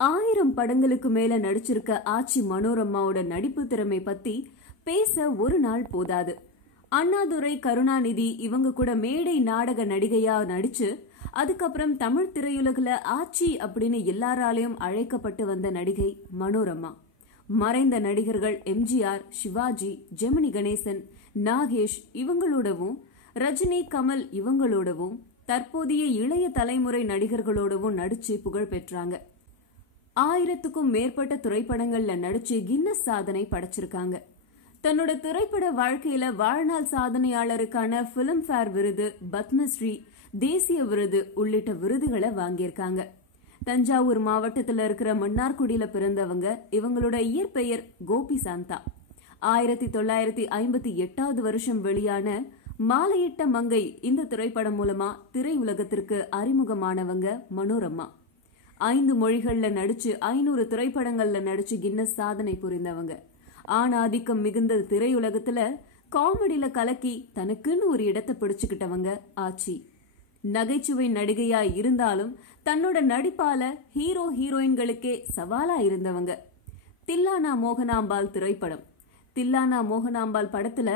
1000 படங்களுக்கு மேல நடிச்சிருக்க ஆச்சி மனோரமாவோட நடிப்பு திறமை பத்தி பேச ஒரு நாள் போதாது. அண்ணாதுரை, கருணாநிதி இவங்க கூட மேடை நாடக நடிகையா நடிச்சு அதுக்கப்புறம் தமிழ் திரையுலகில் ஆச்சி அப்படின்னு எல்லாராலையும் அழைக்கப்பட்டு வந்த நடிகை மனோரமா. மறைந்த நடிகர்கள் எம்ஜிஆர், சிவாஜி, ஜெமினி கணேசன், நாகேஷ் இவங்களோடவும், ரஜினி, கமல் இவங்களோடவும், தற்போதைய இளைய தலைமுறை நடிகர்களோடவும் நடிச்சு புகழ் பெற்றாங்க. 1000க்கும் மேற்பட்ட திரைப்படங்கள்ல நடிச்சு கின்னஸ் சாதனை படைச்சிருக்காங்க. தன்னோட திரைப்பட வாழ்க்கையில வாழ்நாள் சாதனையாளருக்கான பிலிம்பேர் விருது, பத்மஸ்ரீ, தேசிய விருது உள்ளிட்ட விருதுகளை வாங்கியிருக்காங்க. தஞ்சாவூர் மாவட்டத்தில் இருக்கிற மன்னார்குடியில பிறந்தவங்க. இவங்களோட இயற்பெயர் கோபி சாந்தா. 1958 வருஷம் வெளியான மாலையிட்ட மங்கை இந்த திரைப்படம் மூலமா திரையுலகத்திற்கு அறிமுகமானவங்க மனோரமா. 5 மொழிகள்ல நடிச்சு 500 திரைப்படங்கள்ல நடிச்சு கின்னஸ் சாதனை புரிந்தவங்க. ஆணாதிக்கம் மிகுந்த திரையுலகத்துல காமெடியில கலக்கி தனக்குன்னு ஒரு இடத்தை பிடிச்சுக்கிட்டவங்க ஆச்சி. நகைச்சுவை நடிகையா இருந்தாலும் தன்னோட நடிப்பால ஹீரோ ஹீரோயின்களுக்கே சவாலா இருந்தவங்க. தில்லானா மோகனாம்பாள் திரைப்படம். தில்லானா மோகனாம்பாள் படத்துல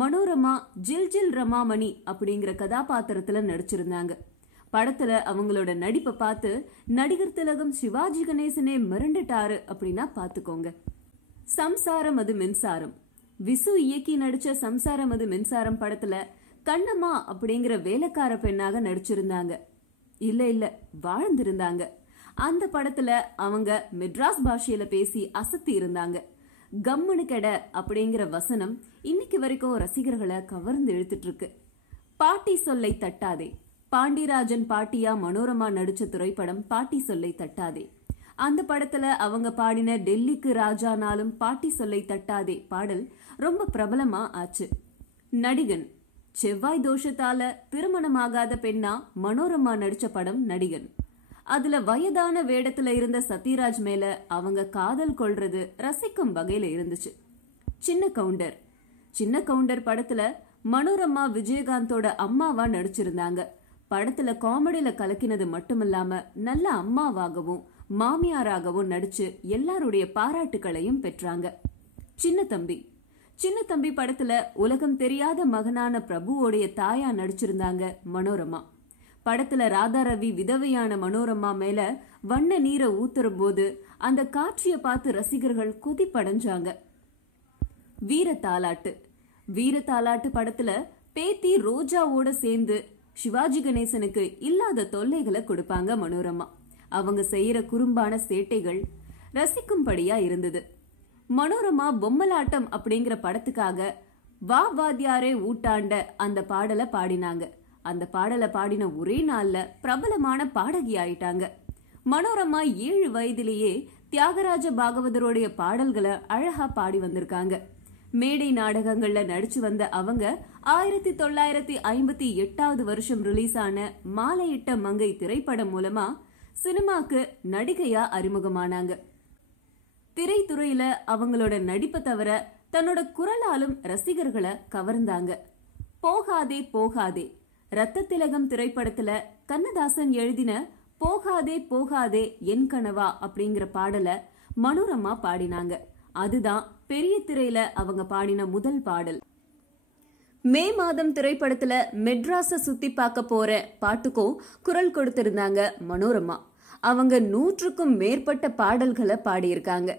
மனோரமா ஜில் ஜில் ரமாமணி அப்படிங்கிற கதாபாத்திரத்துல நடிச்சிருந்தாங்க. படத்துல அவங்களோட நடிப்பை பார்த்து நடிகர் திலகம் சிவாஜி கணேசனே மிரண்டுட்டாரு அப்படின்னா பாத்துக்கோங்க. சம்சாரம் அது மின்சாரம். விசு இயக்கி நடிச்ச சம்சாரம் அது மின்சாரம் படத்துல கண்ணம்மா அப்படிங்கிற வேலைக்கார பெண்ணாக நடிச்சிருந்தாங்க. இல்ல வாழ்ந்திருந்தாங்க. அந்த படத்துல அவங்க மெட்ராஸ் பாஷையில பேசி அசத்தி இருந்தாங்க. கம்முனு கெட அப்படிங்கிற வசனம் இன்னைக்கு வரைக்கும் ரசிகர்களை கவர்ந்து இழுத்துட்டு இருக்கு. பாட்டி சொல்லை தட்டாதே. பாண்டிராஜன் பாட்டியா மனோரமா நடிச்ச திரைப்படம் பாட்டி சொல்லை தட்டாதே. அந்த படத்துல அவங்க பாடின டெல்லிக்கு ராஜானாலும் பாட்டி சொல்லை தட்டாதே பாடல் ரொம்ப பிரபலமா ஆச்சு. நடிகன். செவ்வாய் தோஷத்தால திருமணமாகாத பெண்ணா மனோரமா நடிச்ச படம் நடிகன். அதுல வயதான வேடத்துல இருந்த சத்யராஜ் மேல அவங்க காதல் கொள்றது ரசிக்கும் வகையில இருந்துச்சு. சின்ன கவுண்டர். சின்ன கவுண்டர் படத்துல மனோரமா விஜயகாந்தோட அம்மாவா நடிச்சிருந்தாங்க. படத்துல காமெடியில கலக்கினது மட்டுமில்லாம நல்ல அம்மாவாகவும் மாமியாராகவும் நடிச்சு எல்லாருடைய பாராட்டுகளையும் பெற்றாங்க. சின்ன தம்பி. சின்ன தம்பி படத்துல உலகம் தெரியாத மகனான பிரபுவோடைய தாயா நடிச்சிருந்தாங்க மனோரமா. படத்துல ராதா ரவி விதவையான மனோரமா மேல வண்ண நீரை ஊத்துற போது அந்த காட்சிய பார்த்து ரசிகர்கள் கொதிப்படைஞ்சாங்க. வீரத்தாலாட்டு. வீரத்தாலாட்டு படத்துல பேத்தி ரோஜாவோட சேர்ந்து சிவாஜி கணேசனுக்கு இல்லாத தொல்லைகளை கொடுப்பாங்க மனோரமா. அவங்க செய்யற குறும்பான சேட்டைகள் ரசிக்கும்படியா இருந்தது. மனோரமா பொம்மலாட்டம் அப்படிங்கிற படத்துக்காக வா வாத்தியாரே ஊட்டாண்ட அந்த பாடலை பாடினாங்க. அந்த பாடலை பாடின ஒரே நாள்ல பிரபலமான பாடகி ஆயிட்டாங்க. மனோரமா 7 வயதிலேயே தியாகராஜ பாகவதருடைய பாடல்களை அழகா பாடி வந்திருக்காங்க. மேடை நாடகங்கள்ல நடிச்சு வந்த அவங்க 1958 வருஷம் ரிலீஸ் ஆன மாலையிட்ட மங்கை திரைப்படம் மூலமா சினிமாக்கு நடிகையா அறிமுகமானாங்க. திரைத்துறையில அவங்களோட நடிப்பை தவிர தன்னோட குரலாலும் ரசிகர்களை கவர்ந்தாங்க. போகாதே போகாதே. ரத்த திலகம் திரைப்படத்துல கண்ணதாசன் எழுதின போகாதே போகாதே என் கனவா அப்படிங்கிற பாடலை மனோரமா பாடினாங்க. அதுதான் பெரிய திரையில அவங்க பாடின முதல் பாடல். மே மாதம் திரைப்படத்துல மெட்ராஸ சுத்தி பார்க்க போற பாட்டுக்கும் குரல் கொடுத்திருந்தாங்க மனோரமா. அவங்க 100க்கும் மேற்பட்ட பாடல்களை பாடியிருக்காங்க.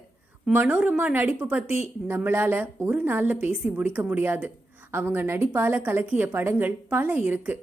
மனோரமா நடிப்பு பத்தி நம்மளால ஒரு நாள்ல பேசி முடிக்க முடியாது. அவங்க நடிப்பால கலக்கிய படங்கள் பல இருக்கு.